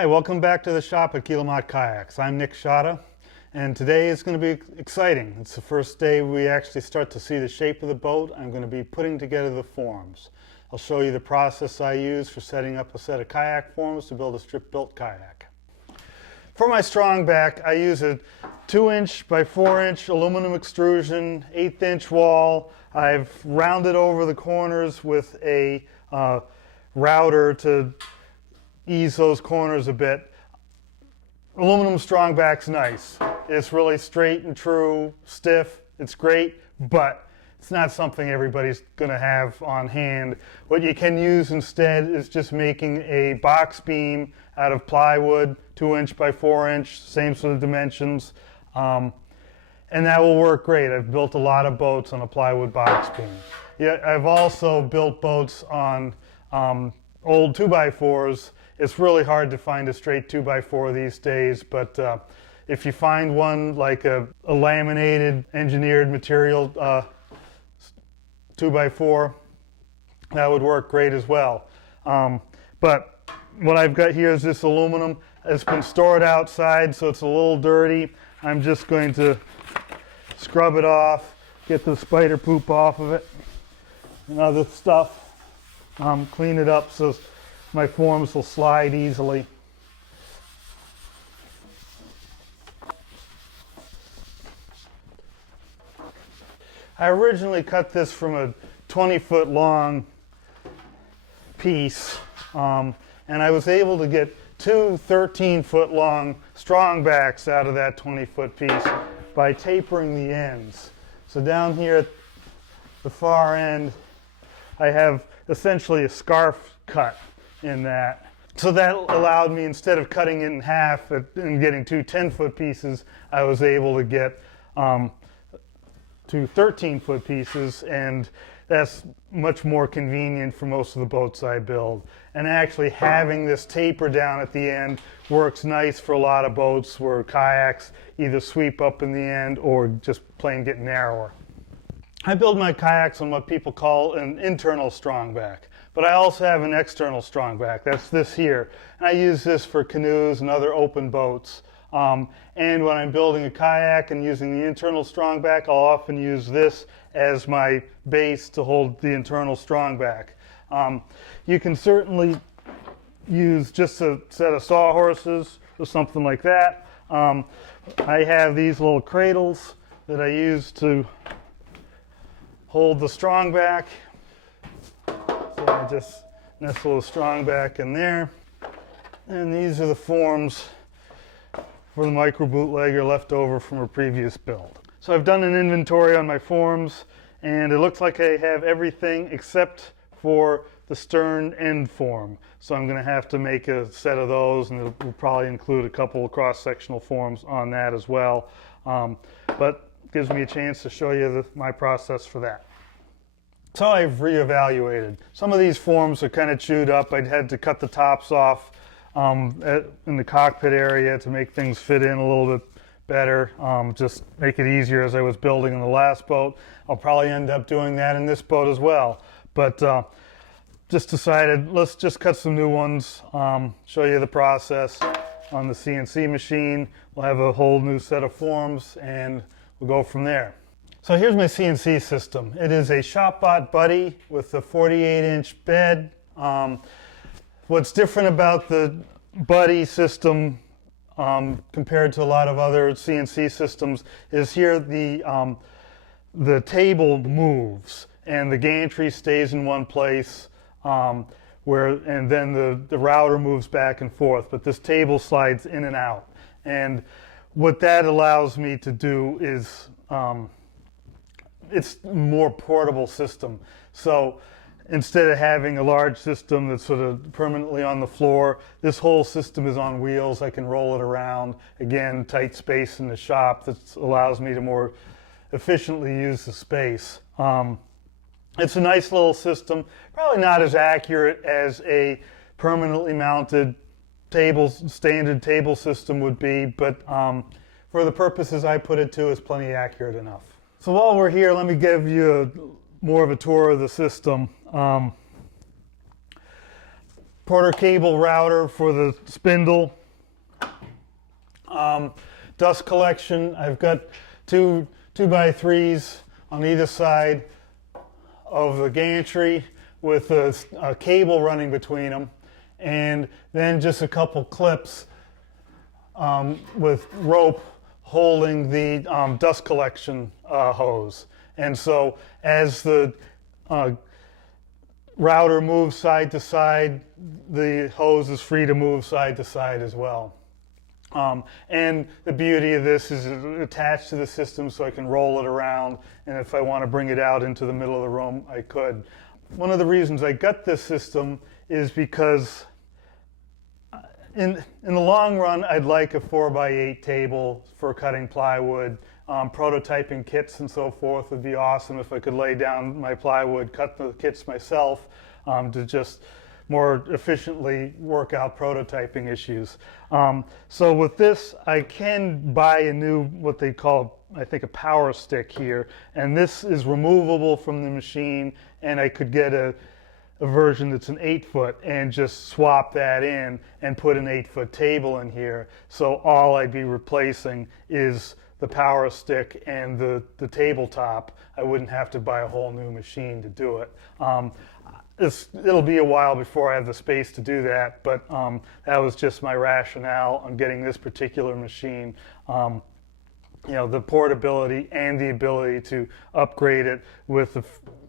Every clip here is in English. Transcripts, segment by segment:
Hi, welcome back to the shop at Cuillin Kayaks. I'm Nick Schade, and today is going to be exciting. It's the first day we actually start to see the shape of the boat. I'm going to be putting together the forms. I'll show you the process I use for setting up a set of kayak forms to build a strip-built kayak. For my Strongback, I use a 2" by 4" aluminum extrusion, 1/8" wall. I've rounded over the corners with a router to ease those corners a bit. Aluminum Strongback's nice. It's really straight and true, stiff. It's great, but it's not something everybody's going to have on hand. What you can use instead is just making a box beam out of plywood, 2" by 4", same sort of dimensions, and that will work great. I've built a lot of boats on a plywood box beam. Yeah, I've also built boats on old 2x4s. It's really hard to find a straight 2x4 these days, but if you find one like a laminated engineered material 2x4, that would work great as well. But what I've got here is this aluminum. It's been stored outside, so it's a little dirty. I'm just going to scrub it off, get the spider poop off of it and other stuff, clean it up so my forms will slide easily. I originally cut this from a 20-foot long piece, and I was able to get two 13-foot long Strongbacks out of that 20-foot piece by tapering the ends. So down here at the far end, I have essentially a scarf cut in that. So that allowed me, instead of cutting it in half and getting two 10-foot pieces, I was able to get two 13-foot pieces, and that's much more convenient for most of the boats I build. And actually having this taper down at the end works nice for a lot of boats where kayaks either sweep up in the end or just plain get narrower. I build my kayaks on what people call an internal Strongback, but I also have an external Strongback. That's this here. And I use this for canoes and other open boats. And when I'm building a kayak and using the internal Strongback, I'll often use this as my base to hold the internal Strongback. You can certainly use just a set of sawhorses or something like that. I have these little cradles that I use to hold the Strongback. So I just nestle the Strongback in there. And these are the forms for the microBootlegger left over from a previous build. So I've done an inventory on my forms, and it looks like I have everything except for the stern end form. So I'm going to have to make a set of those, and it will probably include a couple of cross-sectional forms on that as well. But it gives me a chance to show you my process for that. So I've reevaluated. Some of these forms are kind of chewed up. I'd had to cut the tops off in the cockpit area to make things fit in a little bit better, just make it easier as I was building in the last boat. I'll probably end up doing that in this boat as well. But just decided, let's just cut some new ones, show you the process on the CNC machine. We'll have a whole new set of forms, and we'll go from there. So here's my CNC system. It is a ShopBot Buddy with a 48" bed. What's different about the Buddy system compared to a lot of other CNC systems is here the table moves and the gantry stays in one place, and then the router moves back and forth, but this table slides in and out. And what that allows me to do is it's a more portable system. So instead of having a large system that's sort of permanently on the floor, this whole system is on wheels. I can roll it around. Again, tight space in the shop that allows me to more efficiently use the space. It's a nice little system, probably not as accurate as a permanently mounted standard table system would be, but for the purposes I put it to, it's plenty accurate enough. So while we're here, let me give you more of a tour of the system. Porter cable router for the spindle. Dust collection, I've got two 2x3s on either side of the gantry with a cable running between them, and then just a couple clips with rope holding the dust collection hose. And so as the router moves side to side, the hose is free to move side to side as well. And the beauty of this is it's attached to the system, so I can roll it around, and if I want to bring it out into the middle of the room, I could. One of the reasons I got this system is because in the long run, I'd like a 4x8 table for cutting plywood. Prototyping kits and so forth would be awesome if I could lay down my plywood, cut the kits myself, to just more efficiently work out prototyping issues. So with this, I can buy a new, what they call, I think, a power stick here, and this is removable from the machine, and I could get a version that's an 8-foot and just swap that in and put an 8-foot table in here. So all I'd be replacing is the power stick and the tabletop. I wouldn't have to buy a whole new machine to do it. It'll be a while before I have the space to do that, but that was just my rationale on getting this particular machine. You know, the portability and the ability to upgrade it with a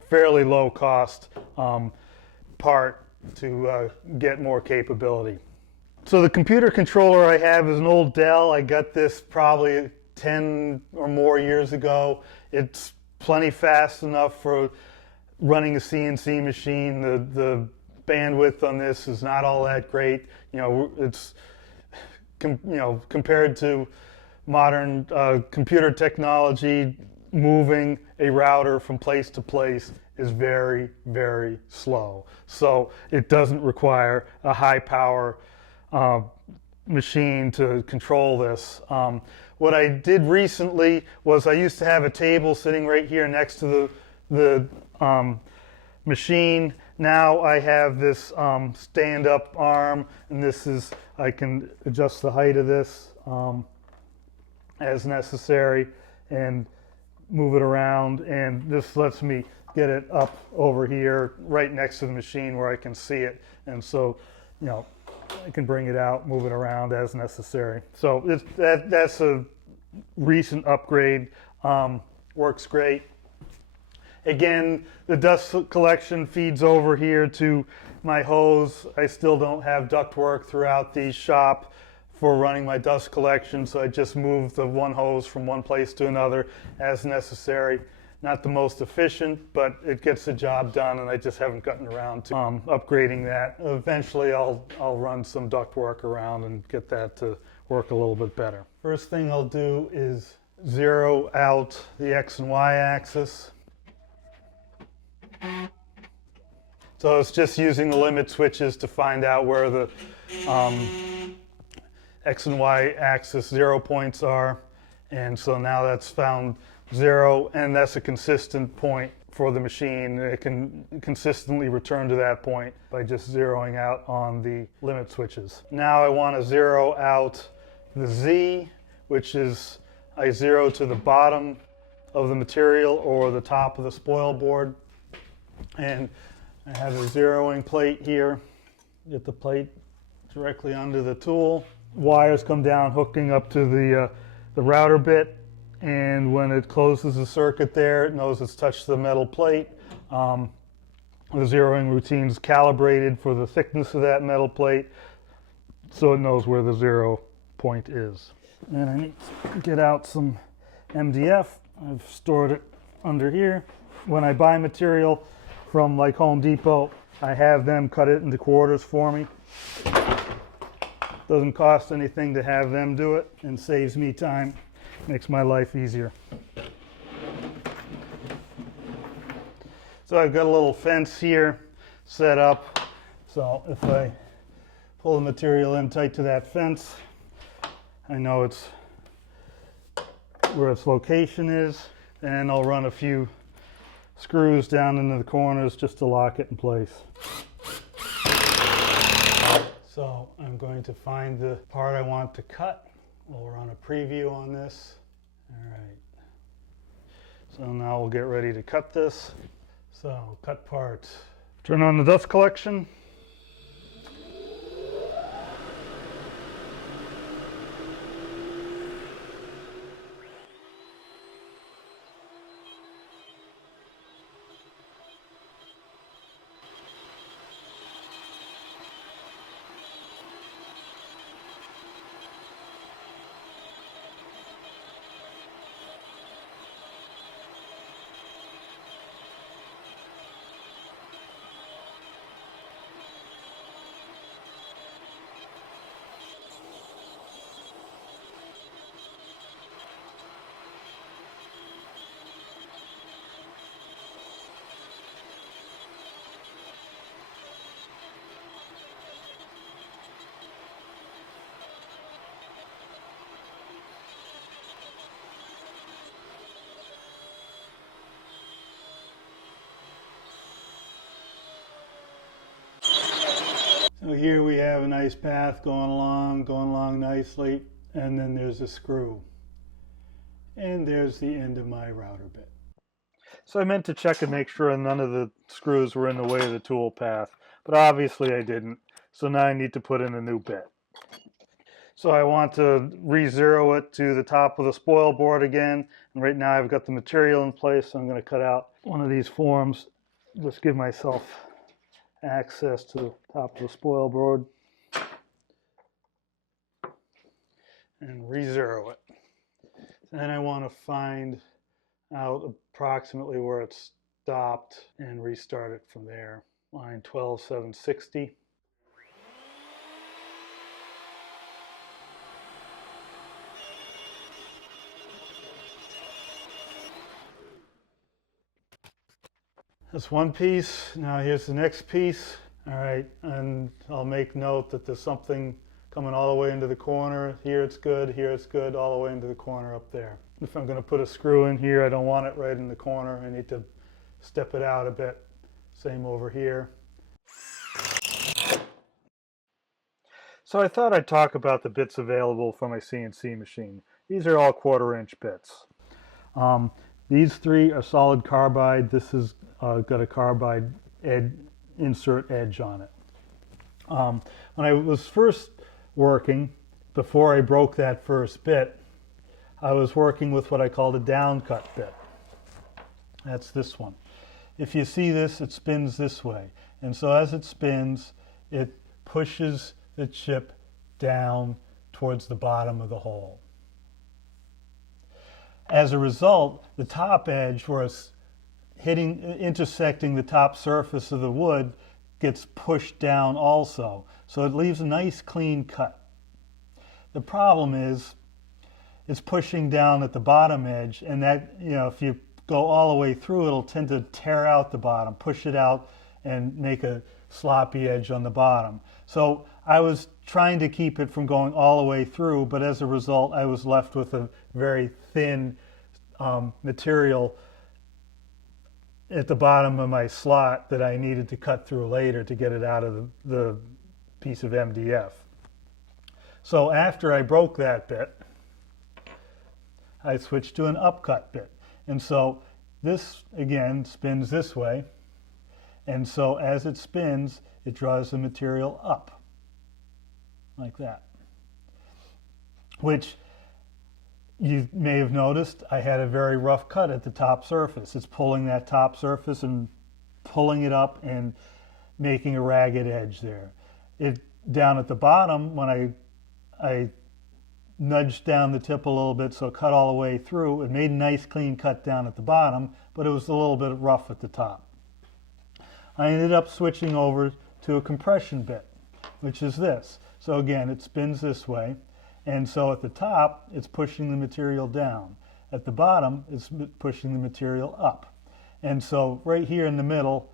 fairly low cost part to get more capability. So the computer controller I have is an old Dell. I got this probably 10 or more years ago. It's plenty fast enough for running a CNC machine. The bandwidth on this is not all that great. You know, it's compared to modern computer technology, moving a router from place to place is very, very slow. So it doesn't require a high power machine to control this. What I did recently was I used to have a table sitting right here next to the machine. Now I have this stand-up arm, and this is, I can adjust the height of this as necessary and move it around, and this lets me get it up over here right next to the machine where I can see it, and so, you know, I can bring it out, move it around as necessary. So that's a recent upgrade. Works great. Again, the dust collection feeds over here to my hose. I still don't have ductwork throughout the shop for running my dust collection, so I just move the one hose from one place to another as necessary. Not the most efficient, but it gets the job done, and I just haven't gotten around to upgrading that. Eventually I'll run some ductwork around and get that to work a little bit better. First thing I'll do is zero out the X and Y axis. So it's just using the limit switches to find out where the X and Y axis 0 points are. And so now that's found 0, and that's a consistent point for the machine. It can consistently return to that point by just zeroing out on the limit switches. Now I want to zero out the Z, which is I zero to the bottom of the material or the top of the spoil board. And I have a zeroing plate here. Get the plate directly under the tool. Wires come down hooking up to the router bit, and when it closes the circuit there, it knows it's touched the metal plate. The zeroing routine is calibrated for the thickness of that metal plate, so it knows where the 0 point is. And I need to get out some MDF. I've stored it under here. When I buy material from like Home Depot, I have them cut it into quarters for me. Doesn't cost anything to have them do it, and saves me time, makes my life easier. So I've got a little fence here set up, so if I pull the material in tight to that fence, I know it's where its location is, and I'll run a few screws down into the corners just to lock it in place. So I'm going to find the part I want to cut. We'll run a preview on this. All right. So now we'll get ready to cut this. So cut parts. Turn on the dust collection. So here we have a nice path going along nicely, and then there's a screw. And there's the end of my router bit. So I meant to check and make sure none of the screws were in the way of the tool path, but obviously I didn't. So now I need to put in a new bit. So I want to re-zero it to the top of the spoil board again. And right now I've got the material in place, so I'm going to cut out one of these forms. Just give myself access to the top of the spoil board and re-zero it. Then I want to find out approximately where it stopped and restart it from there. Line 12760. That's one piece. Now here's the next piece. All right, and I'll make note that there's something coming all the way into the corner. Here it's good, all the way into the corner up there. If I'm going to put a screw in here, I don't want it right in the corner. I need to step it out a bit. Same over here. So I thought I'd talk about the bits available for my CNC machine. These are all 1/4-inch bits. These three are solid carbide. This has got a carbide insert edge on it. When I was first working, before I broke that first bit, I was working with what I called a downcut bit. That's this one. If you see this, it spins this way. And so as it spins, it pushes the chip down towards the bottom of the hole. As a result, the top edge, where it's intersecting the top surface of the wood, gets pushed down also. So it leaves a nice clean cut. The problem is it's pushing down at the bottom edge, and that, if you go all the way through, it'll tend to tear out the bottom, push it out, and make a sloppy edge on the bottom. So I was trying to keep it from going all the way through, but as a result, I was left with a very thin material at the bottom of my slot that I needed to cut through later to get it out of the piece of MDF. So after I broke that bit, I switched to an upcut bit. And so this, again, spins this way. And so as it spins, it draws the material up, like that. Which you may have noticed I had a very rough cut at the top surface. It's pulling that top surface and pulling it up and making a ragged edge there. Down at the bottom, when I nudged down the tip a little bit so it cut all the way through, it made a nice clean cut down at the bottom, but it was a little bit rough at the top. I ended up switching over to a compression bit, which is this. So again, it spins this way. And so at the top, it's pushing the material down. At the bottom, it's pushing the material up. And so right here in the middle,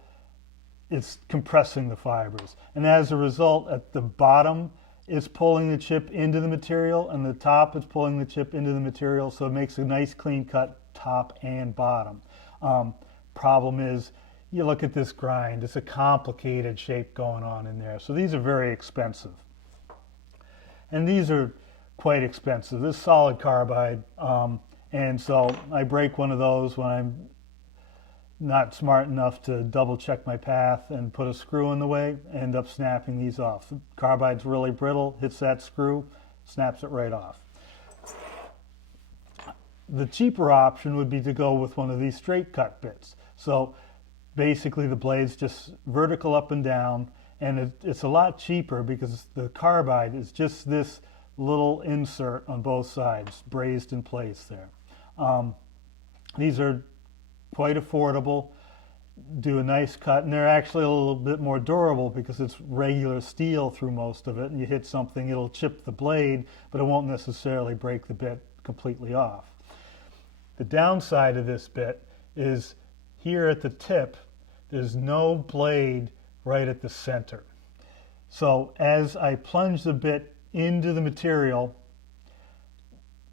it's compressing the fibers. And as a result, at the bottom, it's pulling the chip into the material, and the top is pulling the chip into the material, so it makes a nice clean cut top and bottom. Problem is, you look at this grind, it's a complicated shape going on in there. So these are very expensive. And these are quite expensive. This is solid carbide, and so I break one of those when I'm not smart enough to double check my path and put a screw in the way, end up snapping these off. The carbide's really brittle, hits that screw, snaps it right off. The cheaper option would be to go with one of these straight cut bits. So basically the blade's just vertical up and down, and it's a lot cheaper because the carbide is just this little insert on both sides, brazed in place there. These are quite affordable, do a nice cut, and they're actually a little bit more durable because it's regular steel through most of it, and you hit something, it'll chip the blade, but it won't necessarily break the bit completely off. The downside of this bit is here at the tip, there's no blade right at the center. So as I plunge the bit into the material,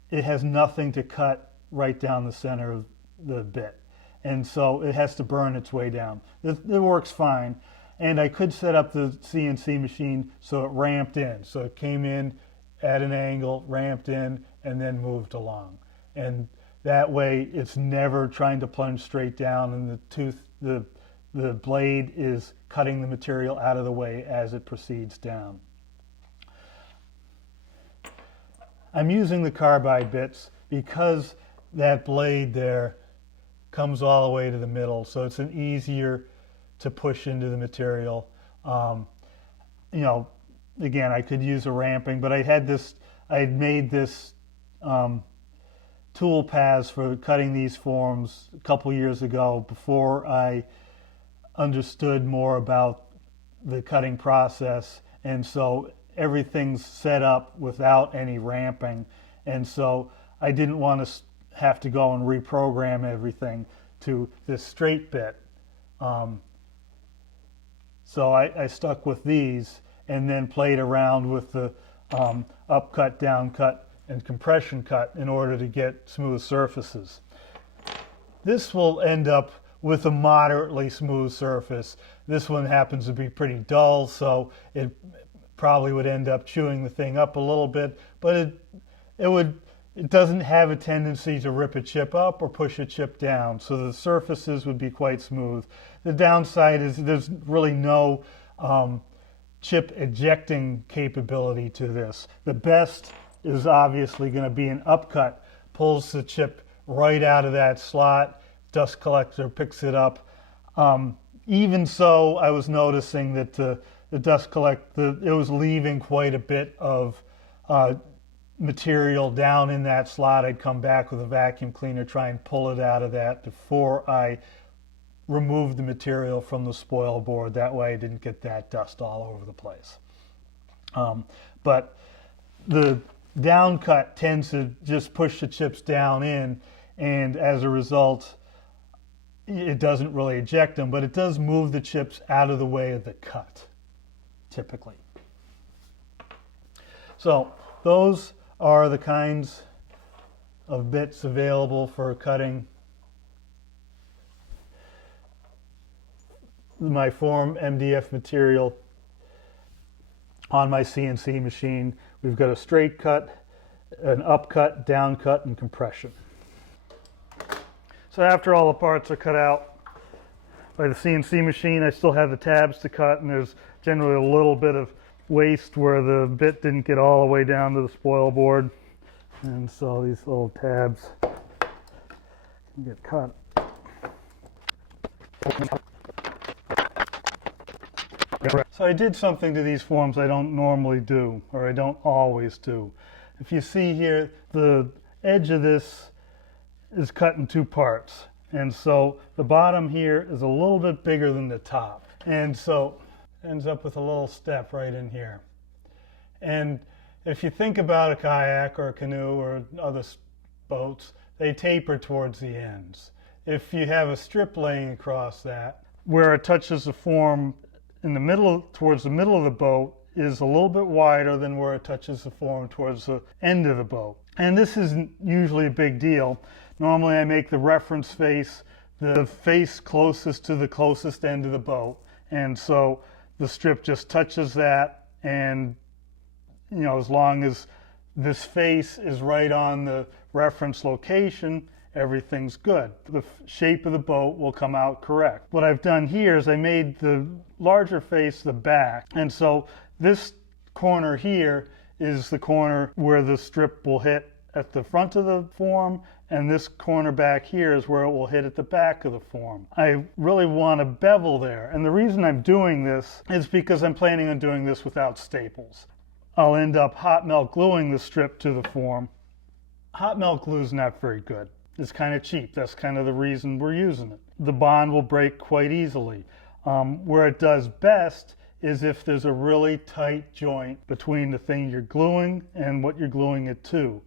it has nothing to cut right down the center of the bit. And so it has to burn its way down. It works fine. And I could set up the CNC machine so it ramped in. So it came in at an angle, ramped in, and then moved along. And that way it's never trying to plunge straight down, and the blade is cutting the material out of the way as it proceeds down. I'm using the carbide bits because that blade there comes all the way to the middle, so it's an easier to push into the material. You know, again, I could use a ramping, but I had made this tool paths for cutting these forms a couple years ago before I understood more about the cutting process, and so everything's set up without any ramping, and so I didn't want to have to go and reprogram everything to this straight bit. So I stuck with these and then played around with the up cut, down cut, and compression cut in order to get smooth surfaces. This will end up with a moderately smooth surface. This one happens to be pretty dull, so it probably would end up chewing the thing up a little bit, but it doesn't have a tendency to rip a chip up or push a chip down, so the surfaces would be quite smooth. The downside is there's really no chip ejecting capability to this. The best is obviously going to be an upcut, pulls the chip right out of that slot, dust collector picks it up. Even so, I was noticing that the dust collector, it was leaving quite a bit of material down in that slot. I'd come back with a vacuum cleaner, try and pull it out of that before I removed the material from the spoil board. That way I didn't get that dust all over the place. But the down cut tends to just push the chips down in, and as a result it doesn't really eject them, but it does move the chips out of the way of the cut, typically. So those are the kinds of bits available for cutting my form MDF material on my CNC machine. We've got a straight cut, an up cut, down cut, and compression. So after all the parts are cut out by the CNC machine, I still have the tabs to cut, and there's generally a little bit of waste where the bit didn't get all the way down to the spoil board, and so these little tabs can get cut. So I did something to these forms I don't normally do, or I don't always do. If you see here, the edge of this is cut in two parts, and so the bottom here is a little bit bigger than the top, and so ends up with a little step right in here. And if you think about a kayak or a canoe or other boats, they taper towards the ends. If you have a strip laying across that, where it touches the form in the middle, towards the middle of the boat, is a little bit wider than where it touches the form towards the end of the boat. And this isn't usually a big deal. Normally I make the reference face the face closest to the closest end of the boat, and so the strip just touches that and you know, as long as this face is right on the reference location, everything's good. The shape of the boat will come out correct. What I've done here is I made the larger face the back, and so this corner here is the corner where the strip will hit at the front of the form, and this corner back here is where it will hit at the back of the form. I really want a bevel there, and the reason I'm doing this is because I'm planning on doing this without staples. I'll end up hot melt gluing the strip to the form. Hot melt glue is not very good. It's kind of cheap. That's kind of the reason we're using it. The bond will break quite easily. Where it does best is if there's a really tight joint between the thing you're gluing and what you're gluing it to.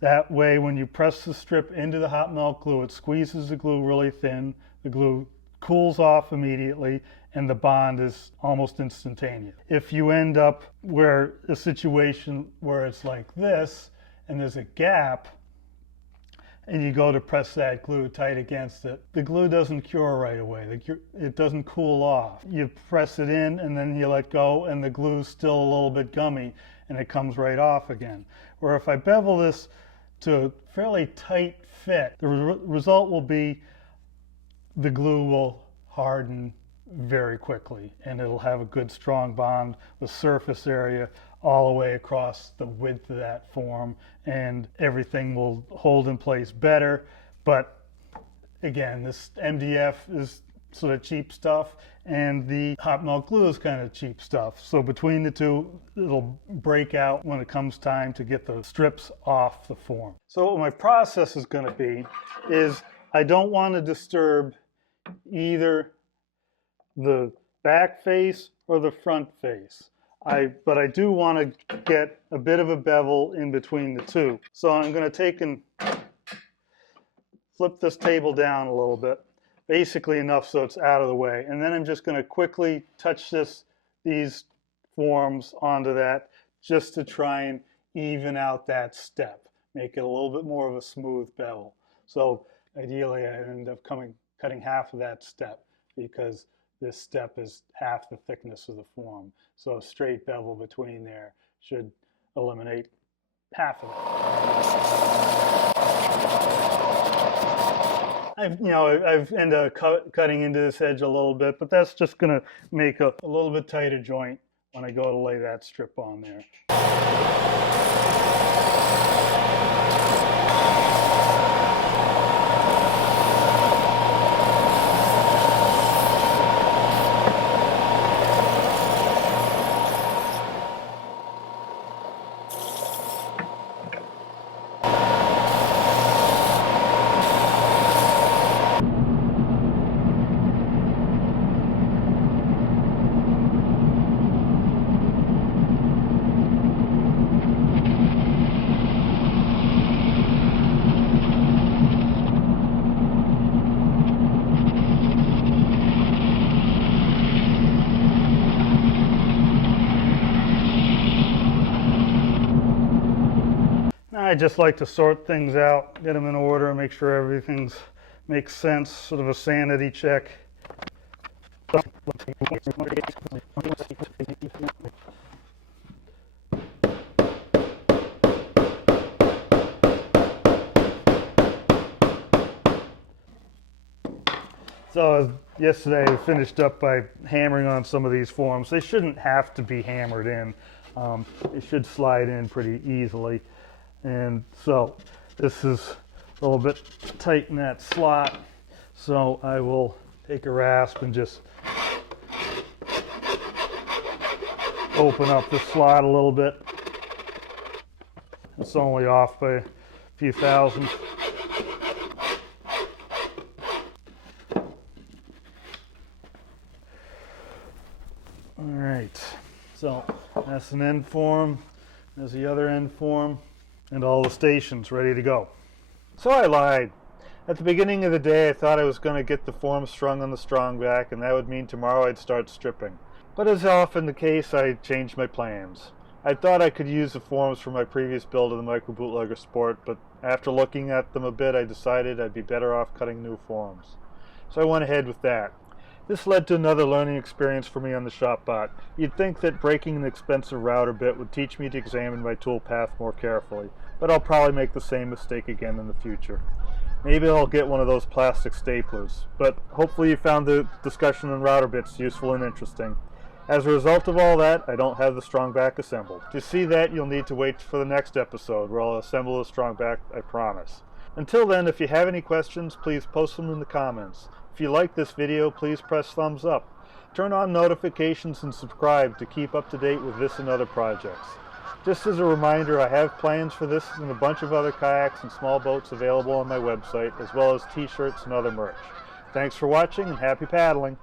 That way, when you press the strip into the hot melt glue, it squeezes the glue really thin, the glue cools off immediately, and the bond is almost instantaneous. If you end up where a situation where it's like this, and there's a gap, and you go to press that glue tight against it, the glue doesn't cure right away. It doesn't cool off. You press it in and then you let go and the glue's still a little bit gummy and it comes right off again. Where if I bevel this to a fairly tight fit, the result will be the glue will harden very quickly and it'll have a good strong bond with surface area all the way across the width of that form, and everything will hold in place better. But again, this MDF is sort of cheap stuff and the hot melt glue is kind of cheap stuff. So between the two, it'll break out when it comes time to get the strips off the form. So what my process is going to be is I don't want to disturb either the back face or the front face. But I do want to get a bit of a bevel in between the two. So I'm going to take and flip this table down a little bit, basically enough so it's out of the way. And then I'm just going to quickly touch these forms onto that just to try and even out that step, make it a little bit more of a smooth bevel. So ideally I end up cutting half of that step because this step is half the thickness of the form. So a straight bevel between there should eliminate half of it. I've ended up cutting into this edge a little bit, but that's just gonna make a little bit tighter joint when I go to lay that strip on there. I just like to sort things out, get them in order, make sure everything makes sense, sort of a sanity check. So yesterday I finished up by hammering on some of these forms. They shouldn't have to be hammered in. It should slide in pretty easily. And so this is a little bit tight in that slot. So I will take a rasp and just open up the slot a little bit. It's only off by a few thousandths. All right, so that's an end form. There's the other end form. And all the stations ready to go. So I lied. At the beginning of the day, I thought I was going to get the form strung on the Strongback, and that would mean tomorrow I'd start stripping. But as often the case, I changed my plans. I thought I could use the forms from my previous build of the microBootlegger Sport, but after looking at them a bit, I decided I'd be better off cutting new forms. So I went ahead with that. This led to another learning experience for me on the ShopBot. You'd think that breaking an expensive router bit would teach me to examine my tool path more carefully, but I'll probably make the same mistake again in the future. Maybe I'll get one of those plastic staplers, but hopefully you found the discussion on router bits useful and interesting. As a result of all that, I don't have the Strongback assembled. To see that, you'll need to wait for the next episode where I'll assemble the Strongback, I promise. Until then, if you have any questions, please post them in the comments. If you like this video, please press thumbs up. Turn on notifications and subscribe to keep up to date with this and other projects. Just as a reminder, I have plans for this and a bunch of other kayaks and small boats available on my website, as well as t-shirts and other merch. Thanks for watching and happy paddling!